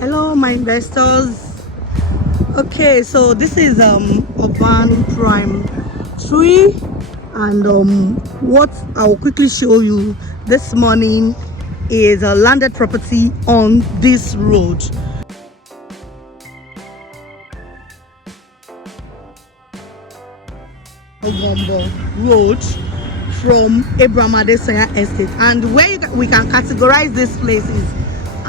Hello my investors. Okay, so this is urban prime 3, and what I'll quickly show you this morning is a landed property on this road. Ogombo road from Adesanya estate, and where we can categorize this place is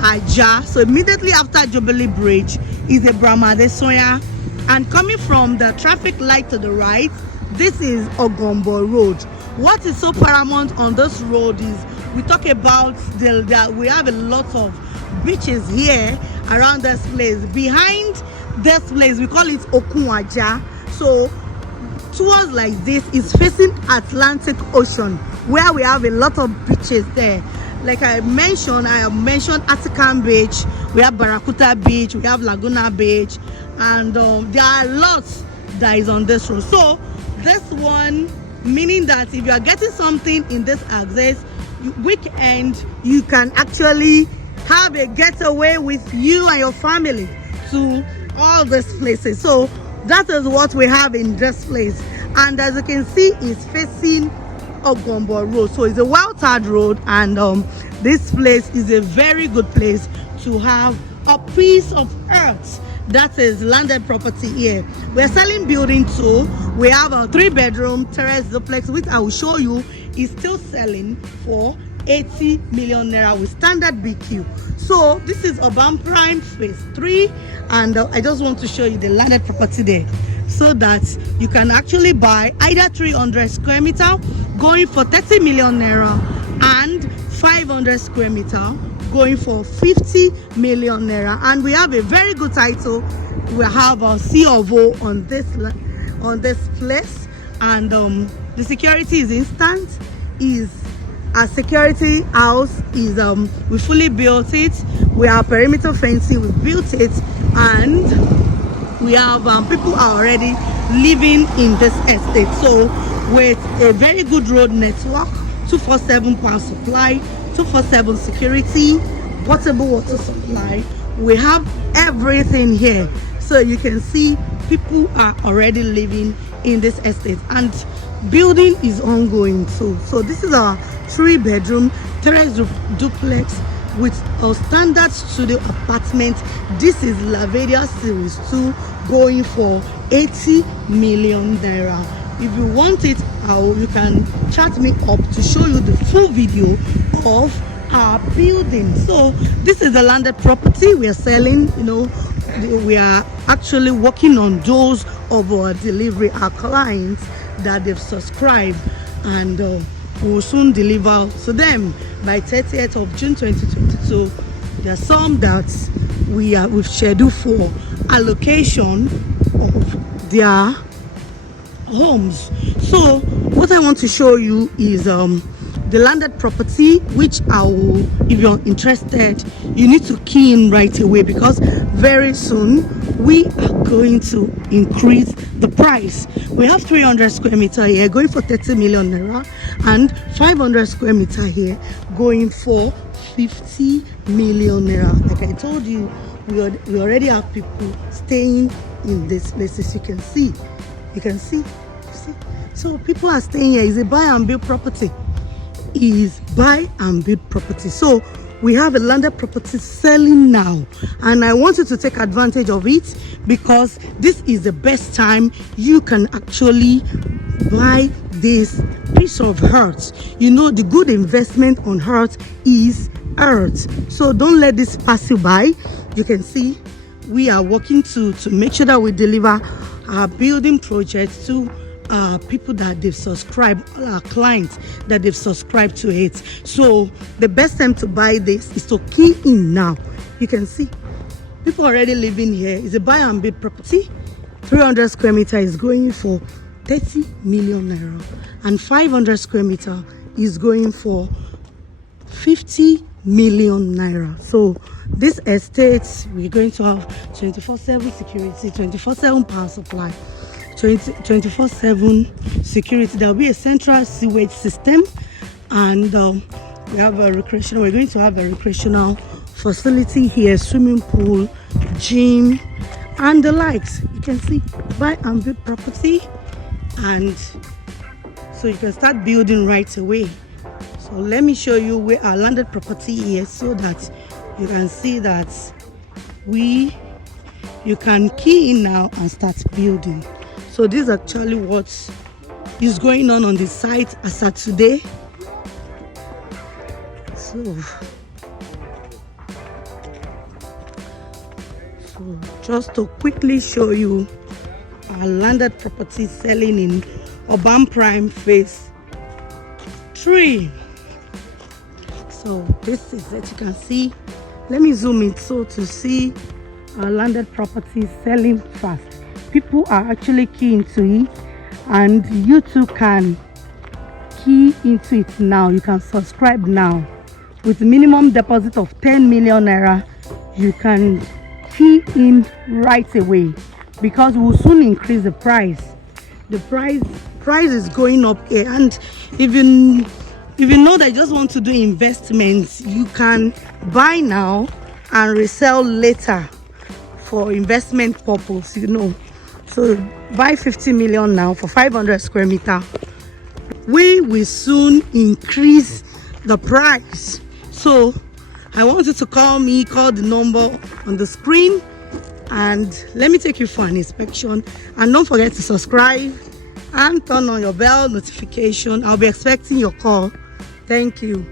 Ajah. So immediately after Jubilee Bridge is Adesanya, and coming from the traffic light to the right, this is Ogombo road. What is so paramount on this road is we talk about we have a lot of beaches here around this place. Behind this place we call it Okunwaja. So towards like this is facing Atlantic Ocean, where we have a lot of beaches there. Like I have mentioned Atikan Beach, we have Barracuda Beach, we have Laguna Beach, and there are lots that is on this road. So this one, meaning that if you are getting something in this access weekend, you can actually have a getaway with you and your family to all these places. So that is what we have in this place, and as you can see, it's facing Ogombo road. So it's a well-tarred road, and this place is a very good place to have a piece of earth that is landed property here. We're selling building 2. We have a 3-bedroom terrace duplex, which I will show you is still selling for 80 million naira with standard BQ. So this is urban prime phase 3, and I just want to show you the landed property there, so that you can actually buy either 300 square meter going for 30 million naira and 500 square meter going for 50 million naira. And we have a very good title. We have a C of O on this place, and the security is instant. Our security house is we fully built it. We have perimeter fencing, we built it, and we have people are already living in this estate. So with a very good road network, 247 power supply, 247 security, portable water supply, we have everything here. So you can see people are already living in this estate, and building is ongoing too. So this is our 3-bedroom terrace duplex with a standard studio apartment. This is Lavedia Series 2 going for 80 million naira. If you want it, you can chat me up to show you the full video of our building. So this is the landed property we are selling. You know, we are actually working on those of our delivery, our clients that they've subscribed, and we will soon deliver to them by 30th of June 2022. There are some that we've scheduled for allocation of their homes. So what I want to show you is the landed property, which I will, if you're interested, you need to key in right away, because very soon we are going to increase the price. We have 300 square meter here going for 30 million naira, and 500 square meter here going for 50 million naira. Like I told you, we already have people staying in this places. You can see. So people are staying here. It's a buy and build property. So we have a landed property selling now, and I want you to take advantage of it, because this is the best time you can actually buy this piece of earth. You know, the good investment on earth is earth. So don't let this pass you by. You can see we are working to make sure that we deliver our building projects to people that they've subscribed, our clients that they've subscribed to it. So the best time to buy this is to key in now. You can see people already living here. It's a buy and build property. 300 square meter is going for 30 million naira, and 500 square meter is going for 50 million naira. So this estate, we're going to have 24/7 security, 24/7 power supply, 24/7 security. There will be a central sewage system, and we have a recreational. We're going to have a recreational facility here, swimming pool, gym, and the likes. You can see buy and build property, and so you can start building right away. So let me show you where our landed property is so that you can see that you can key in now and start building. So this is actually what is going on the site as of today. So just to quickly show you our landed property selling in Urban Prime Phase 3. So this is it, you can see. Let me zoom in so to see our landed property selling fast. People are actually key into it, and you too can key into it now. You can subscribe now. With minimum deposit of 10 million naira, you can key in right away, because we'll soon increase the price. The price is going up here, and if you know that you just want to do investments, you can buy now and resell later for investment purpose, you know. So buy 50 million now for 500 square meter. We will soon increase the price. So I want you to call the number on the screen, and let me take you for an inspection. And don't forget to subscribe and turn on your bell notification. I'll be expecting your call. Thank you.